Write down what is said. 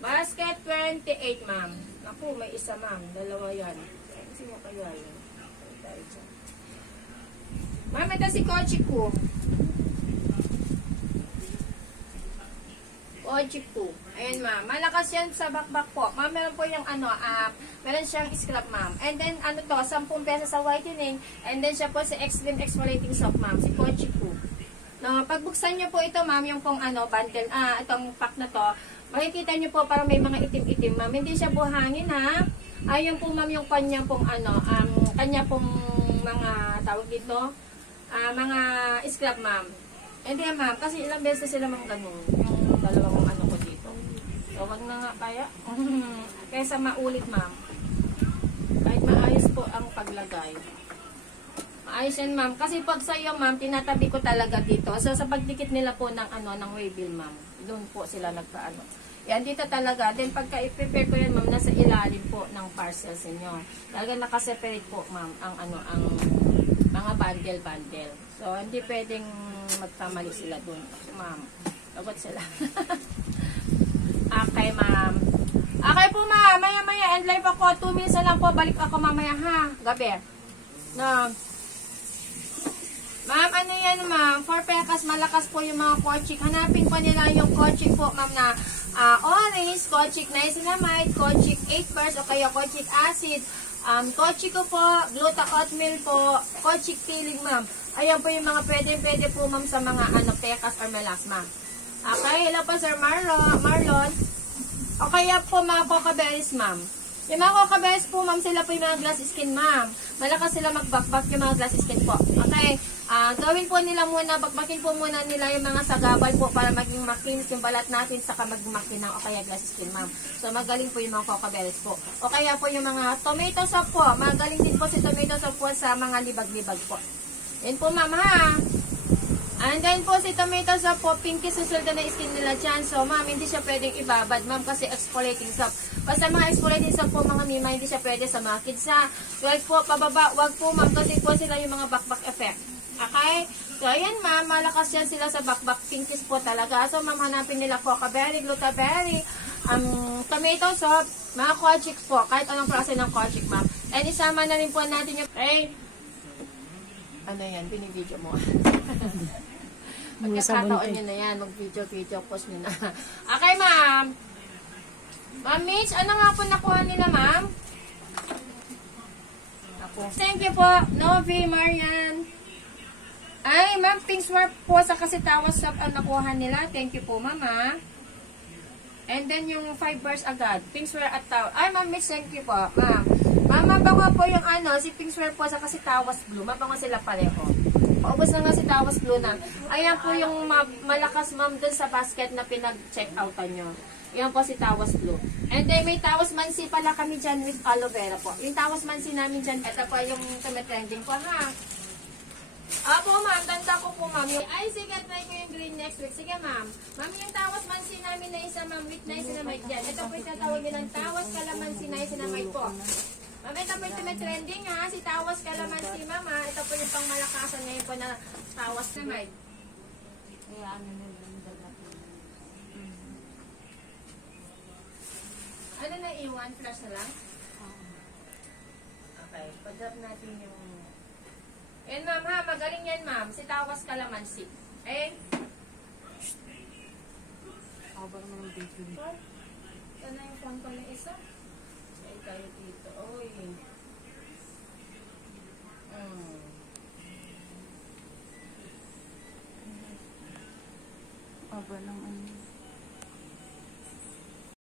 Basket 28, ma'am. Naku, may isa, ma'am. Dalawa yan. Sino kaya yan? Ma'am, ito si Kochiku. Kochiku. Ayan, ma'am. Malakas yan sa bakbak po. Ma'am, meron po yung meron siyang scrap, ma'am. And then, 10 pesos sa whitening. And then, siya po si Extreme Exfoliating Soap, ma'am. Si Kochiku. No, pagbuksan niyo po ito, ma'am, yung pong bundle, itong pack na to, makikita niyo po parang may mga itim-itim, ma'am. Hindi siya buhangin, ha? Ayun po, ma'am, yung kanya pong kanya pong mga tawag dito, mga scrap, ma'am. Hindi, ma'am, kasi ilang beses sila mga ganun. Yung dalawang ko dito. So, wag na nga kaya. Kaysa maulit, ma'am. Kahit maayos po ang paglagay. Ayos yan, ma'am. Kasi pag sa'yo, ma'am, tinatabi ko talaga dito. So, sa pagdikit nila po ng, ng waybill, ma'am. Doon po sila nagkaano. Yan, dito talaga. Then, pagka i-prepare ko yan, ma'am, nasa ilalim po ng parcels ninyo. Talaga nakaseparate po, ma'am, ang mga bundle-bundle. So, hindi pwedeng magkamali sila doon. Ma'am, lagot sila. Okay, ma'am. Okay po, ma'am. Maya-maya, end live ako. 2 minutes na lang po. Balik ako mamaya, ha? Gabi. No. Ma'am, ano yan, ma'am? 4 pekas, malakas po yung mga Kochik. Hanapin po nila yung Kochik po, ma'am, na orange, Kochik niacinamide, Kochik 8 bars, o kaya Kochik acid, Kochik ko po, gluta oatmeal po, Kochik peeling, ma'am. Ayan po yung mga pwede po, ma'am, sa mga pekas or melasma. Okay, hello po, Sir Marlon. O kaya po, mga coca berries, ma'am. Yung mga coca berries po, ma'am, sila po yung mga glass skin, ma'am. Malakas sila magbakbak yung mga glass skin po. Okay, gawin po nila muna, bakbakin po muna nila yung mga sagabal po para maging makinis yung balat natin saka maging makinaw o kaya glass skin, ma'am. So, magaling po yung mga coca berries po. O kaya po yung mga tomato soup po. Magaling din po si tomato soup po sa mga libag-libag po. Yan po, ma'am, ha. And then po si tomato soup po, pinky susulda na skin nila dyan. So, ma'am, hindi siya pwedeng ibabad, ma'am, kasi exfoliating soap. Basta mga exfoliating soap po, mga mima, hindi siya pwede sa mga kids, ha. 12 po, pababa, wag po, ma'am, kasi po sila yung mga back effect. Okay? So, ayan, ma'am, malakas yan sila sa back pinkies po talaga. So, ma'am, hanapin nila coca berry, gluta berry, tomato soup, mga Kochik po, kahit anong klase ng Kochik, ma'am. And isama na rin po natin yung, ano yan, binibidyo mo. Magkakataon nyo na yan, mag-video, post nyo na. Okay, ma'am. Ma'am Mitch, ano nga po nakuha nila, ma'am? Thank you po, Novi, Marian. Ay, ma'am, pink swap po sa kasitawas sa nakuha nila. Thank you po, ma'am, ha? And then yung 5 bars agad. Pink swap at towel. Ay, ma'am Mitch, thank you po, ma'am. Ma'am, mabango po yung si pink swap po sa kasitawas blue. Mabango sila pareho. Paubos na nga si Tawas Blue na. Ayan po yung malakas, ma'am, dun sa basket na pinag-check outan nyo. Yan po si Tawas Blue. And then may Tawas Mansi pala kami dyan with aloe vera po. Yung Tawas Mansi namin dyan, ito po yung tumitrending po, ha? Apo, ma'am, tanda ko po, ma'am. Ay, sige, try ko yung green next week. Sige, ma'am. Ma'am, yung Tawas Mansi namin na isa, ma'am, with niacinamide dyan. Ito po yung tatawagin ng Tawas Calamansi niacinamide po. Ma'am, ito po yung tumitrending, ha? Si Tawas Calamansi, ma'am, ha? Ito po yung pangmalakasan ngayon po na Tawas Calamansi. Ano na iwan? Flash na lang? Okay. Pag-drop natin yung... Yan, ma'am, ha? Magaling yan, ma'am. Si Tawas Calamansi. Abang naman dito. Ito na yung phone ko na isa. Ay, tayo dito. Oy. Aba ng ano.